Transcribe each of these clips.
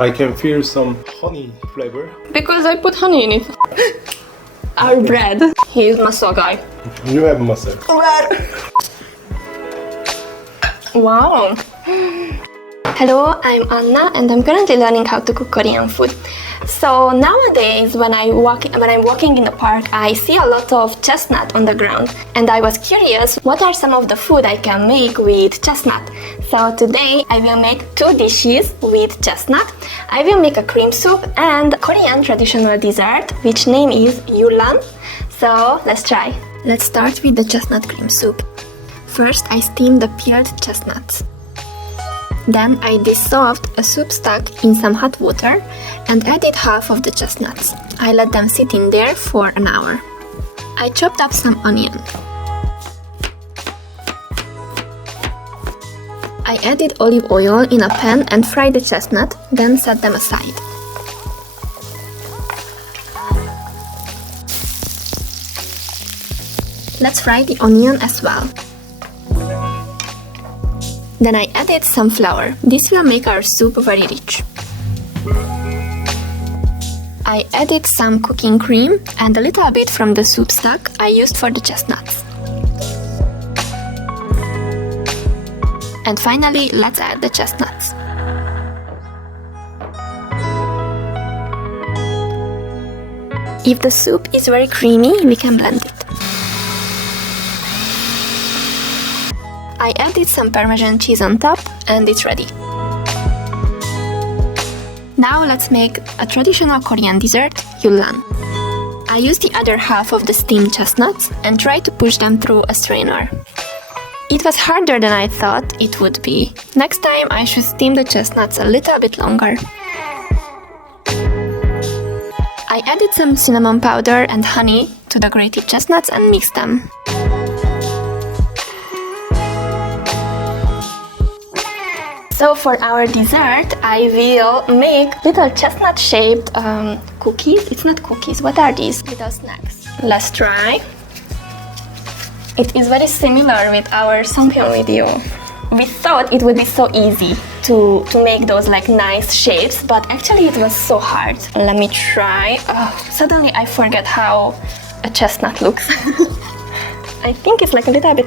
I can feel some honey flavor. Because I put honey in it. Our bread. He is muscle guy. You have muscle. Wow. Hello, I'm Anna and I'm currently learning how to cook Korean food. So nowadays when I'm walking in the park, I see a lot of chestnut on the ground and I was curious what are some of the food I can make with chestnut. So today I will make two dishes with chestnut. I will make a cream soup and Korean traditional dessert which name is yulan. So let's try. Let's start with the chestnut cream soup. First I steam the peeled chestnuts. Then I dissolved a soup stock in some hot water and added half of the chestnuts. I let them sit in there for an hour. I chopped up some onion. I added olive oil in a pan and fried the chestnut, then set them aside. Let's fry the onion as well. Then I added some flour. This will make our soup very rich. I added some cooking cream and a little bit from the soup stock I used for the chestnuts. And finally, let's add the chestnuts. If the soup is very creamy, we can blend it. I added some Parmesan cheese on top and it's ready. Now let's make a traditional Korean dessert, yulan. I used the other half of the steamed chestnuts and tried to push them through a strainer. It was harder than I thought it would be. Next time I should steam the chestnuts a little bit longer. I added some cinnamon powder and honey to the grated chestnuts and mixed them. So for our dessert, I will make little chestnut-shaped cookies. It's not cookies, what are these? Little snacks. Let's try. It is very similar with our Songpyeon video. We thought it would be so easy to make those like nice shapes, but actually it was so hard. Let me try. Suddenly I forget how a chestnut looks. I think it's like a little bit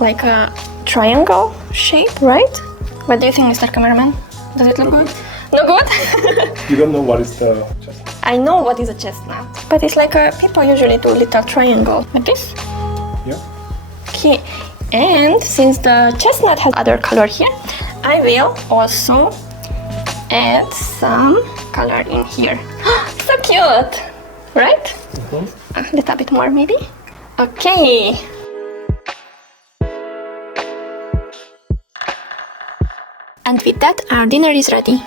like a triangle shape, right? What do you think, Mr. Cameraman? Does it look good? No good? You don't know what is the chestnut? I know what is a chestnut, but it's like people usually do little triangle like this. Yeah. Okay, and since the chestnut has other color here, I will also add some color in here. So cute, right? Mm-hmm. A little bit more maybe. Okay. And with that, our dinner is ready.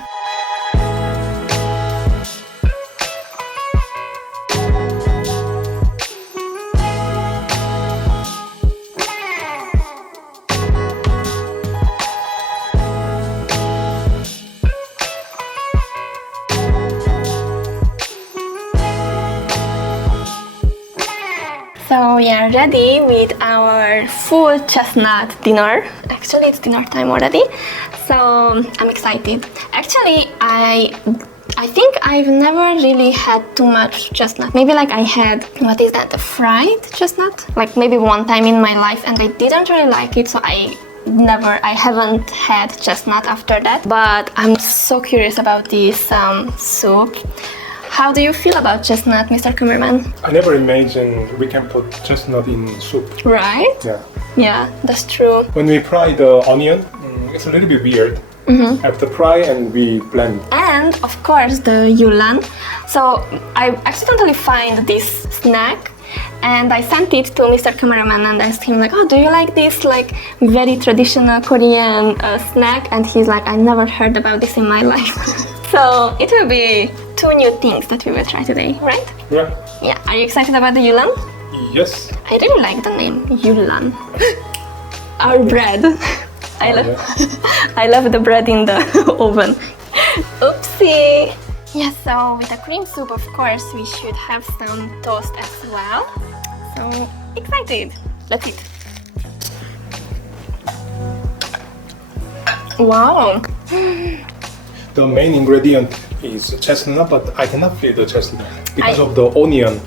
So we are ready with our full chestnut dinner. Actually, it's dinner time already. So I'm excited. Actually, I think I've never really had too much chestnut. Maybe like I had, what is that, a fried chestnut? Like maybe one time in my life and I didn't really like it, so I haven't had chestnut after that. But I'm so curious about this soup. How do you feel about chestnut, Mr. Cameraman? I never imagined we can put chestnut in soup. Right? Yeah. Yeah, that's true. When we fry the onion, it's a little bit weird. Mm-hmm. After fry and we blend. And of course the yulan. So I accidentally find this snack and I sent it to Mr. Cameraman and asked him like, oh, do you like this like very traditional Korean snack? And he's like, I never heard about this in my life. So it will be two new things that we will try today, right? Yeah. Yeah. Are you excited about the yulan? Yes. I really like the name yulan. Our bread. I love the bread in the oven. Oopsie! Yes, so with the cream soup, of course, we should have some toast as well. So excited! Let's eat. Wow! The main ingredient is chestnut, but I cannot feel the chestnut because of the onion.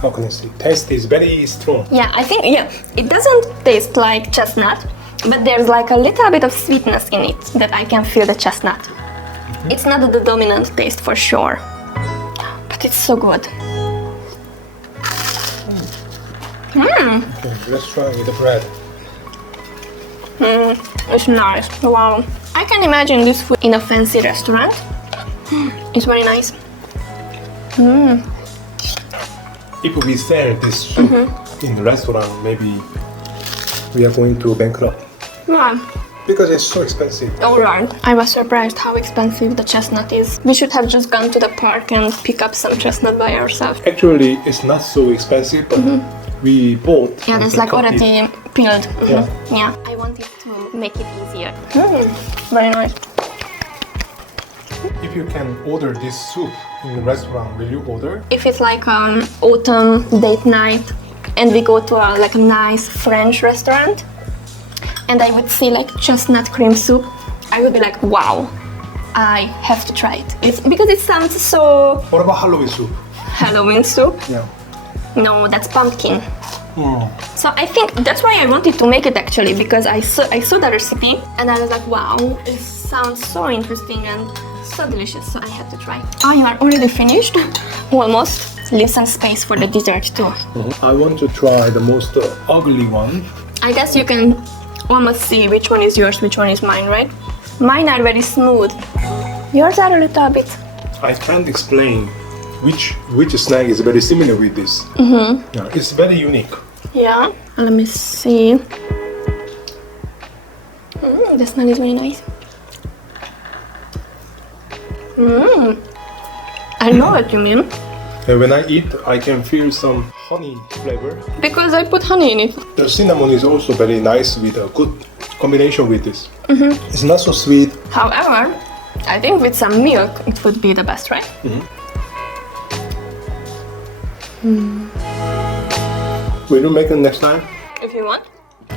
How can I say? Taste is very strong. Yeah, I think it doesn't taste like chestnut, but there's like a little bit of sweetness in it that I can feel the chestnut. It's not the dominant taste for sure, but it's so good. Okay, let's try with the bread. It's nice. Wow. I can imagine this food in a fancy restaurant. It's very nice. If we sell this soup in the restaurant, maybe we are going to bankrupt Yeah. because it's so expensive. Alright. I was surprised how expensive the chestnut is. We should have just gone to the park and pick up some chestnut by ourselves. Actually, it's not so expensive, but we bought. Yeah, and that's like cut it. already peeled. Yeah. Yeah. I wanted to make it easier. Very nice. If you can order this soup in the restaurant, will you order? If it's like autumn date night and we go to a like a nice French restaurant and I would see like chestnut cream soup, I would be like, wow, I have to try it. It's because it sounds so What about Halloween soup? Halloween soup. Yeah. No, that's pumpkin. So I think that's why I wanted to make it actually, because I saw the recipe and I was like, wow, it sounds so interesting and so delicious, so I had to try. Oh, you are already finished? Almost. Leave some space for the dessert too. I want to try the most ugly one. I guess you can almost see which one is yours, which one is mine, right? Mine are very smooth. Yours are a little bit. I can't explain which snack is very similar with this. Yeah, it's very unique. Yeah. Let me see. The smell is very nice. I know what you mean. And when I eat, I can feel some honey flavor. Because I put honey in it. The cinnamon is also very nice with a good combination with this. It's not so sweet. However, I think with some milk it would be the best, right? Will you make it next time? If you want.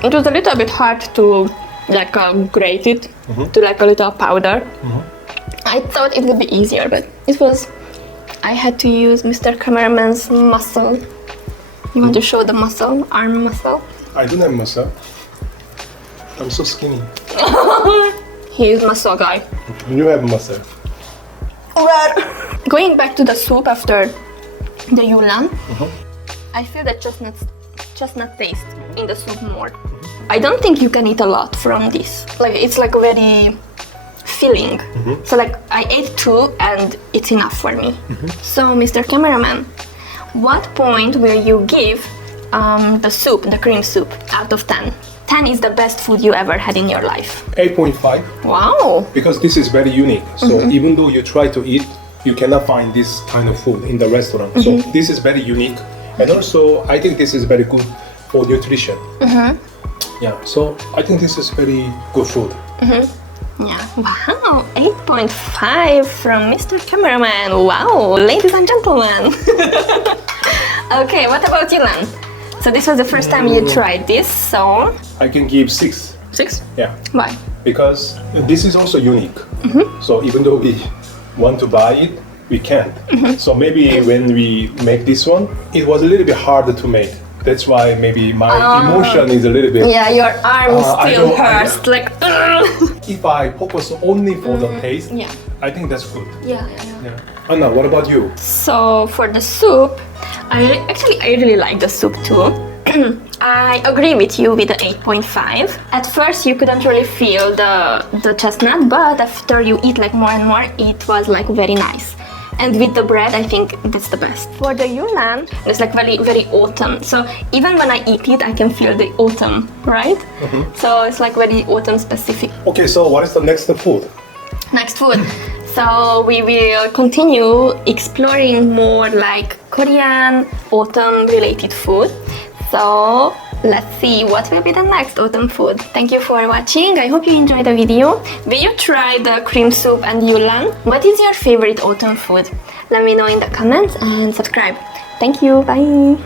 It was a little bit hard to like grate it to like a little powder. I thought it would be easier, but it was. I had to use Mr. Cameraman's muscle. You want to show the muscle, arm muscle? I don't have muscle. I'm so skinny. He is muscle guy. You have muscle. Going back to the soup after the yulan, I feel the chestnut taste in the soup more. I don't think you can eat a lot from this. Like it's like very filling. So like I ate 2 and it's enough for me. So Mr. Cameraman, what point will you give the soup, the cream soup, out of 10? 10 is the best food you ever had in your life. 8.5. Wow. Because this is very unique. So even though you try to eat, you cannot find this kind of food in the restaurant. So this is very unique. And also, I think this is very good for nutrition. Yeah, so I think this is very good food. Yeah. Wow. 8.5 from Mr. Cameraman. Wow, ladies and gentlemen. Okay, what about you, Lan? So this was the first time you tried this, so... I can give 6. 6? Yeah. Why? Because this is also unique. So even though we want to buy it, we can't. So maybe when we make this one, it was a little bit harder to make. That's why maybe my emotion is a little bit... Yeah, your arm I still don't- hurts, like... If I focus only for the taste, Yeah. I think that's good. Yeah. Yeah. Anna, what about you? So for the soup, I really like the soup too. I agree with you with the 8.5. At first you couldn't really feel the chestnut, but after you eat like more and more, it was like very nice. And with the bread, I think that's the best. For the yulan, it's like very, very autumn. So even when I eat it, I can feel the autumn, right? So it's like very autumn specific. Okay, so what is the next food? Next food. So we will continue exploring more like Korean autumn related food. So let's see what will be the next autumn food. Thank you for watching. I hope you enjoyed the video. Will you try the cream soup and yulan? What is your favorite autumn food? Let me know in the comments and subscribe. Thank you. Bye.